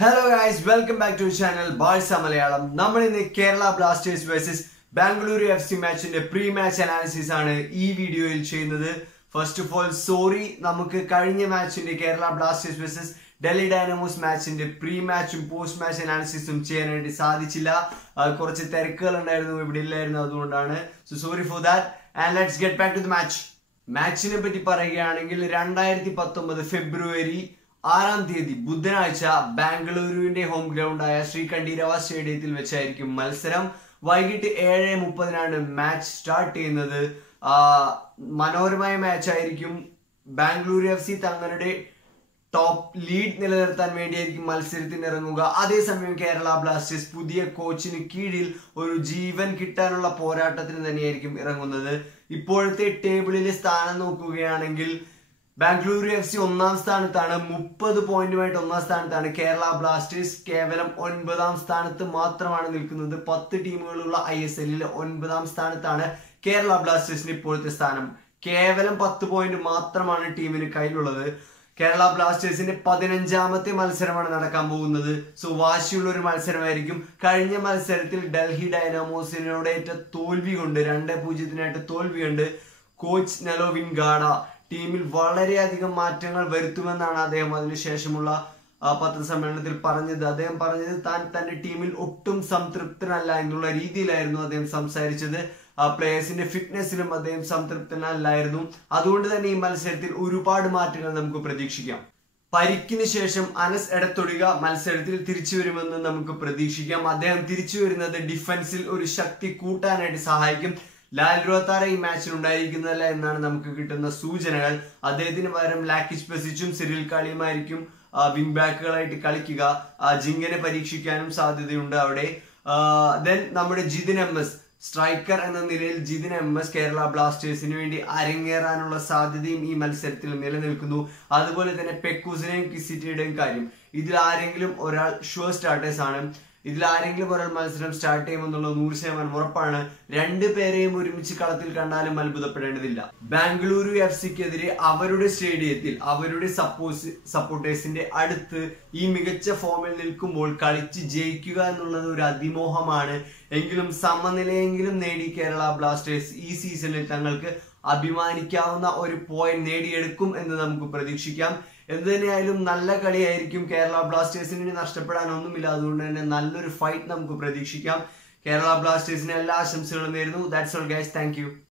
Hello guys, welcome back to the channel Barca Malayalam. നമ്മൾ ഇന്ന് Kerala Blasters versus Bengaluru FC മാച്ചിന്റെ pre match analysis ആണ് ഈ വീഡിയോയിൽ ചെയ്യുന്നത്. ഫസ്റ്റ് ഓഫ് ഓൾ സോറി, നമുക്ക് കഴിഞ്ഞ മാച്ചിന്റെ Kerala Blasters versus Delhi Dynamos മാച്ചിന്റെ പ്രീ മാച്ചും പോസ്റ്റ് മാച്ച് അനാലിസിസും ചെയ്യാനായിട്ട് സാധിച്ചില്ല. കുറച്ച് തിരക്കുകൾ ഉണ്ടായിരുന്നു, ഇവിടെ ഇല്ലായിരുന്നു, അതുകൊണ്ടാണ്. So sorry for that and let's get back to the match. മാച്ചിനെ പറ്റി പറയുകയാണെങ്കിൽ 2019 ഫെബ്രുവരി 6-ാം തീയതി ബുധനാഴ്ച ബാംഗ്ലൂരുവിന്റെ ഹോം ഗ്രൗണ്ടായ ശ്രീ കണ്ഠീരവ സ്റ്റേഡിയത്തിൽ വെച്ചായിരിക്കും മത്സരം. വൈകിട്ട് 7:30 മാച്ച് സ്റ്റാർട്ട് ചെയ്യുന്നത്. മനോഹരമായ മാച്ച് ആയിരിക്കും. ബാംഗ്ലൂരു FC തങ്ങളുടെ ടോപ്പ് ലീഡ് നിലനിർത്താൻ വേണ്ടിയായിരിക്കും മത്സരത്തിന് ഇറങ്ങുക. അതേസമയം കേരള ബ്ലാസ്റ്റേഴ്സ് പുതിയ കോച്ചിന് കീഴിൽ ഒരു ജീവൻ കിട്ടാനുള്ള പോരാട്ടത്തിന് തന്നെയായിരിക്കും ഇറങ്ങുന്നത്. ഇപ്പോഴത്തെ ടേബിളിലെ സ്ഥാനം നോക്കുകയാണെങ്കിൽ ബാംഗ്ലൂരു FC 1-ാം സ്ഥാനത്താണ്, 30 പോയിന്റുമായിട്ട് 1-ാം സ്ഥാനത്താണ്. കേരള ബ്ലാസ്റ്റേഴ്സ് കേവലം 9-ാം സ്ഥാനത്ത് മാത്രമാണ് നിൽക്കുന്നത്. 10 ടീമുകളുള്ള ISL 9-ാം സ്ഥാനത്താണ് കേരള ബ്ലാസ്റ്റേഴ്സിന്റെ ഇപ്പോഴത്തെ സ്ഥാനം. കേവലം 10 പോയിന്റ് മാത്രമാണ് ടീമിന് കയ്യിലുള്ളത്. കേരള ബ്ലാസ്റ്റേഴ്സിന്റെ 15ാമത്തെ മത്സരമാണ് നടക്കാൻ പോകുന്നത്. സോ വാശിയുള്ള ഒരു മത്സരമായിരിക്കും. കഴിഞ്ഞ മത്സരത്തിൽ ഡൽഹി ഡൈനാമോസിനോടേറ്റ തോൽവി കൊണ്ട് 2-0 തോൽവി കൊണ്ട് കോച്ച് നലോവിൻ ഗാഡ ടീമിൽ വളരെയധികം മാറ്റങ്ങൾ വരുത്തുമെന്നാണ് അദ്ദേഹം അതിനുശേഷമുള്ള പത്രസമ്മേളനത്തിൽ പറഞ്ഞത്. അദ്ദേഹം പറഞ്ഞത് താൻ തന്റെ ടീമിൽ ഒട്ടും സംതൃപ്തനല്ല എന്നുള്ള രീതിയിലായിരുന്നു അദ്ദേഹം സംസാരിച്ചത്. പ്ലേയേഴ്സിന്റെ ഫിറ്റ്നസിലും അദ്ദേഹം സംതൃപ്തനല്ലായിരുന്നു. അതുകൊണ്ട് തന്നെ ഈ മത്സരത്തിൽ ഒരുപാട് മാറ്റങ്ങൾ നമുക്ക് പ്രതീക്ഷിക്കാം. പരിക്കിന് ശേഷം അനസ് എടത്തൊടിക മത്സരത്തിൽ തിരിച്ചു വരുമെന്ന് നമുക്ക് പ്രതീക്ഷിക്കാം. അദ്ദേഹം തിരിച്ചു വരുന്നത് ഡിഫൻസിൽ ഒരു ശക്തി കൂട്ടാനായിട്ട് സഹായിക്കും. ലാൽ രോത്താര ഈ മാച്ചിൽ ഉണ്ടായിരിക്കുന്നതല്ല എന്നാണ് നമുക്ക് കിട്ടുന്ന സൂചനകൾ. അദ്ദേഹത്തിന് പകരം ലാക്കിച്ച് പെസിച്ചും സിറിൽ കാളിയുമായിരിക്കും വിംഗ് ബാക്കുകളായിട്ട് കളിക്കുക. ജിങ്കനെ പരീക്ഷിക്കാനും സാധ്യതയുണ്ട് അവിടെ. ദെൻ നമ്മുടെ ജിതിൻ MS സ്ട്രൈക്കർ എന്ന നിലയിൽ ജിതിൻ MS കേരള ബ്ലാസ്റ്റേഴ്സിന് വേണ്ടി അരങ്ങേറാനുള്ള സാധ്യതയും ഈ മത്സരത്തിൽ നിലനിൽക്കുന്നു. അതുപോലെ തന്നെ പെക്കൂസിനെയും കിസിറ്റിയുടെയും കാര്യം, ഇതിൽ ആരെങ്കിലും ഒരാൾ ഷുവർ സ്റ്റാർട്ടേഴ്സ് ആണ്. ഇതിൽ ആരെങ്കിലും ഒരാൾ മത്സരം സ്റ്റാർട്ട് ചെയ്യുമെന്നുള്ള 100% ഉറപ്പാണ്. രണ്ടുപേരെയും ഒരുമിച്ച് കളത്തിൽ കണ്ടാലും അത്ഭുതപ്പെടേണ്ടതില്ല. ബാംഗ്ലൂരു FCക്കെതിരെ അവരുടെ സ്റ്റേഡിയത്തിൽ അവരുടെ സപ്പോർട്ടേഴ്സിന്റെ അടുത്ത് ഈ മികച്ച ഫോമിൽ നിൽക്കുമ്പോൾ കളിച്ച് ജയിക്കുക എന്നുള്ളത് ഒരു അതിമോഹമാണ്. എങ്കിലും സമനിലയെങ്കിലും നേടി കേരള ബ്ലാസ്റ്റേഴ്സ് ഈ സീസണിൽ തങ്ങൾക്ക് അഭിമാനിക്കാവുന്ന ഒരു പോയിന്റ് നേടിയെടുക്കും എന്ന് നമുക്ക് പ്രതീക്ഷിക്കാം. എന്ത് തന്നെയായാലും നല്ല കളിയായിരിക്കും. കേരള ബ്ലാസ്റ്റേഴ്സിന് നഷ്ടപ്പെടാനൊന്നുമില്ല. അതുകൊണ്ട് തന്നെ നല്ലൊരു ഫൈറ്റ് നമുക്ക് പ്രതീക്ഷിക്കാം. കേരള ബ്ലാസ്റ്റേഴ്സിന് എല്ലാ ആശംസകളും നേരുന്നു. That's all guys, thank you.